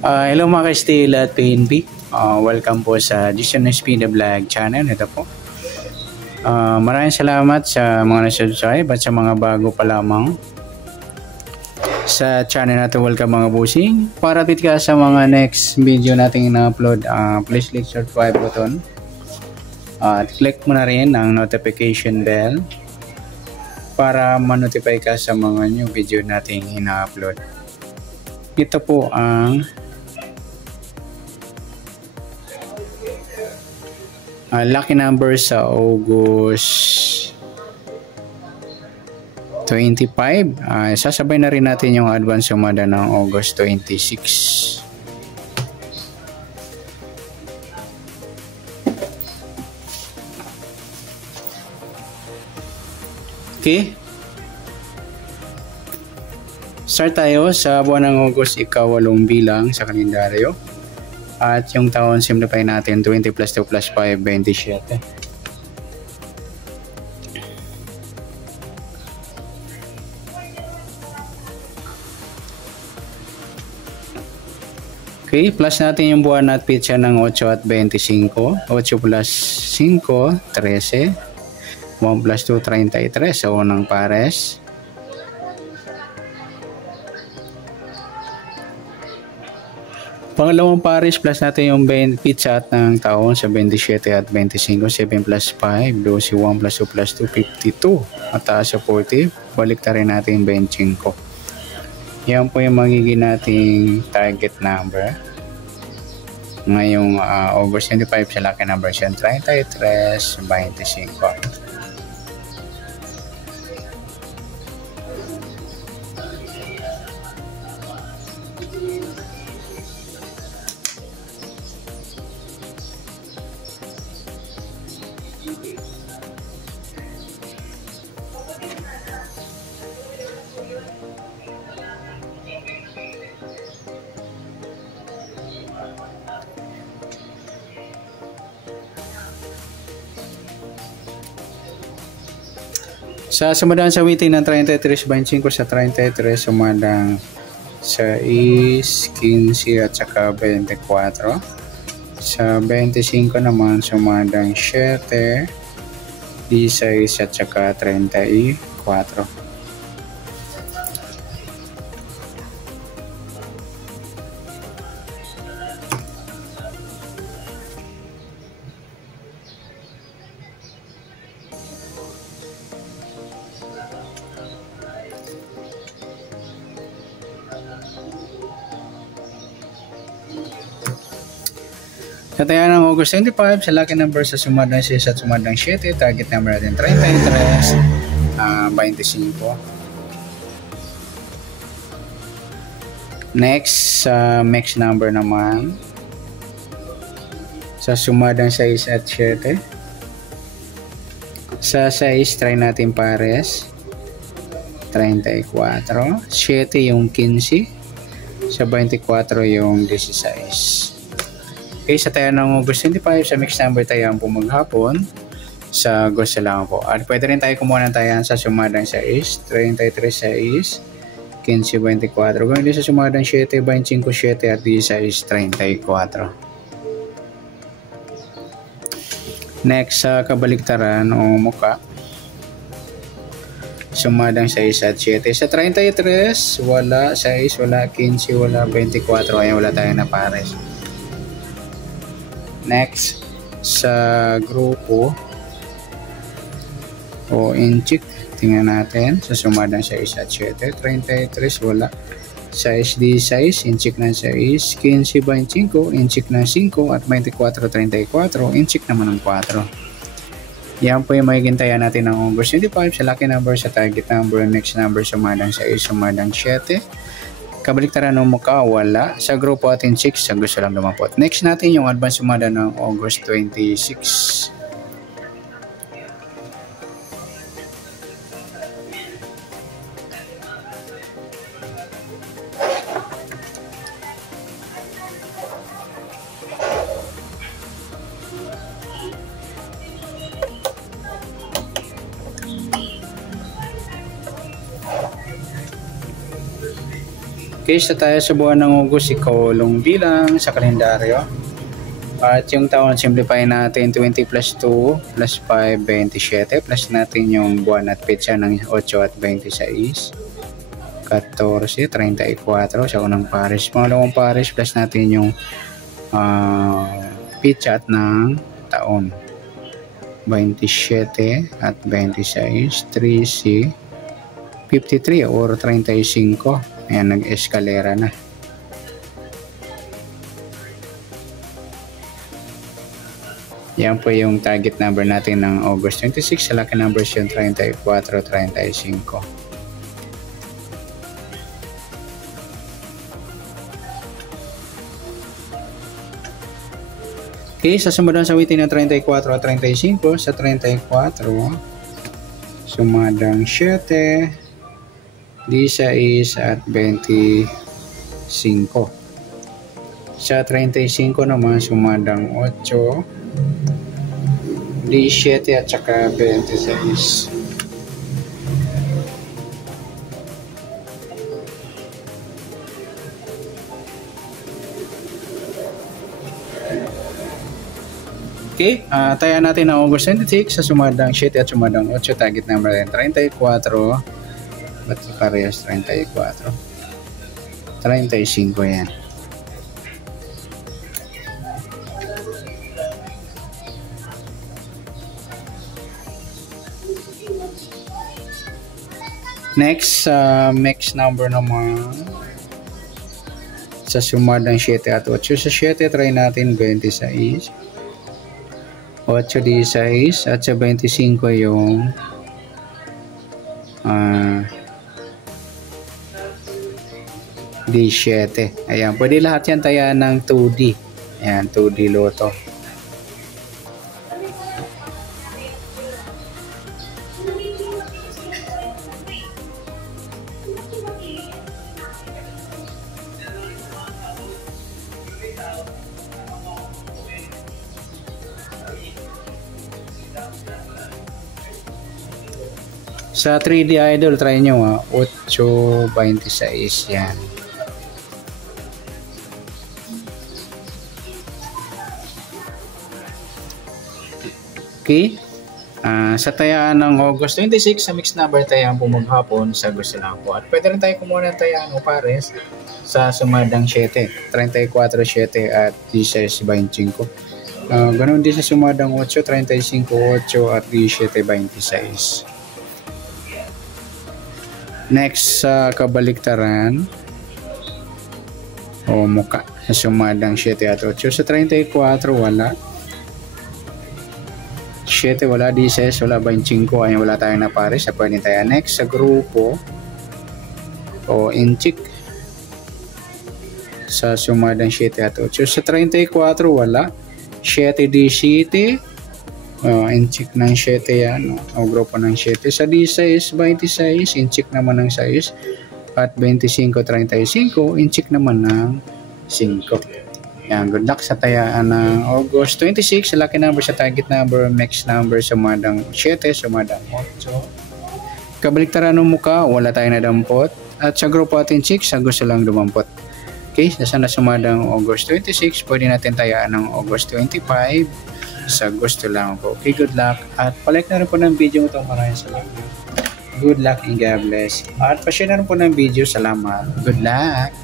Hello mga ka-Steel at PNP. Welcome po sa Jason SP The Vlog channel. Ito po. Maraming salamat sa mga na-subscribe at sa mga bago pa lamang sa channel natin. Welcome mga busing. Para update ka sa mga next video nating ina-upload, please click subscribe button at click mo na rin ang notification bell para ma-notify ka sa mga new video nating ina-upload. Ito po ang lucky number sa August 25. Sasabay na rin natin yung advance sumada ng August 26. Okay. Start tayo sa buwan ng August, ika-8 bilang sa kalendaryo. At yung taon, simplify natin, 20 plus 2 plus 5, 27. Okay, plus natin yung buwan at pitsa ng 8 at 25. 8 plus 5, 13. 1 plus 2, 33 sa unang pares. Pangalawang pares plus natin yung pizza at ng taon sa 27 at 25. 7 plus 5, 12, 1 plus 2 plus 2, 52. At taas sa 40, balik na rin natin 25. Yan po yung magiging nating target number. Ngayong August 25 sa lucky number siya 33, 25. Sa sumadang sa waiting ng 33.25 sa 33, sumadang sa 15 at saka 24. Sa 25 naman sumadang 7, 16 at saka 34. Sa tayo ng August 25, sa lucky number sa sumadang 6 at sumadang 7, target number natin 33, 25. Next, sa max number naman, sa sumadang 6 at 7. Sa 6, try natin pares, 34. 7 yung 15, sa 24 yung 16. Okay, sa tayo ng August 25, sa mixed number tayo ang pumaghapon sa gusto lang po. At pwede rin tayo kumuha ng tayan sa sumadang 6, 33, 6, 15, 24. Kung hindi sa sumadang 7, 25, 7 at 16, 34. Next, sa kabaliktaran o muka, sumadang 6 at 7. Sa 33, wala, 6, wala, 15, wala, 24. Ayan, wala tayo na pares. Next, sa grupo o inchik, tingnan natin sa sumadang 6 at 7, 33, wala, 6, 16, inchik ng 6, 15, 25, inchik ng 5, at 24, 34, inchik naman ng 4. Yan po yung magiging taya natin ng August 25 sa lucky number, sa target number, next number, sumadang 6, sumadang 7. Kabaliktaran ng mukha, wala. Sa grupo atin 6, sa gusto lang lumapot. Next natin yung advance sumada ng August 26. Okay, sa tayo sa buwan ng August, ikalawang bilang sa kalendaryo. At yung taon, simplify natin 20 plus 2 plus 5, 27. Plus natin yung buwan at petsa ng 8 at 26. 14, 34 sa unang pares. Pangalawang pares, plus natin yung petsa at ng taon. 27 at 26, 3C, 53 or 35. Ayan, nag-eskalera na. Yan po yung target number natin ng August 26. Sa lucky numbers yung 34, 35. Okay, sa sumadang sawitin ng 34 at 35. Sa 34, sumadang 7, 16 at 25. Sa 35 naman, sumadang 8, 17 at saka 26. Okay, tayo natin ang August 26 sa sumadang 7 at sumadang 8. Target number din 34. Ba't parehas 34? 35 yan. Next, next number naman sa sumadang 7 at 8. Sa 7, try natin 26. 8 di 6 at sa 25 yung D7. Ayan, pwede lahat yan tayan ng 2D. Ayan, 2D loto. Sa 3D Idol, try nyo 8.26 yan. Okay. Sa tayaan ng August 26, sa mixed number tayaan po maghapon sa gusto lang po. At pwede rin tayo kumuha ng tayaan o pares sa sumadang 7, 34, 7 at 16, 25. Ganun din sa sumadang 8, 35, 8 at 17, 26. Next sa kabaliktaran o muka sa sumadang 7 at 8. Sa 34 wala. 7 wala, 16 wala, 25 ay wala tayong napare sa pwede tayo. Next sa grupo o inchik sa sumadang 7 at 8. Sa 34 wala. 7 17 inchik ng 7 yan o grupo ng 7. Sa 16 26 inchik naman ng 6 at 25 35 inchik naman ng 5. Yan, good luck sa tayaan ng August 26. Lucky number sa target number, mixed number sumadang 7, sumadang 8. Kabaliktaran ng muka, wala tayong nadampot. At sa grupo atin 6, sa gusto lang dumampot. Okay, sa sumadang August 26, pwede natin tayaan ng August 25 sa gusto lang po. Okay, good luck. At palike na rin po ng video ito. Maraming salamat. Good luck and God bless. At pa-share na rin po ng video. Salamat. Good luck.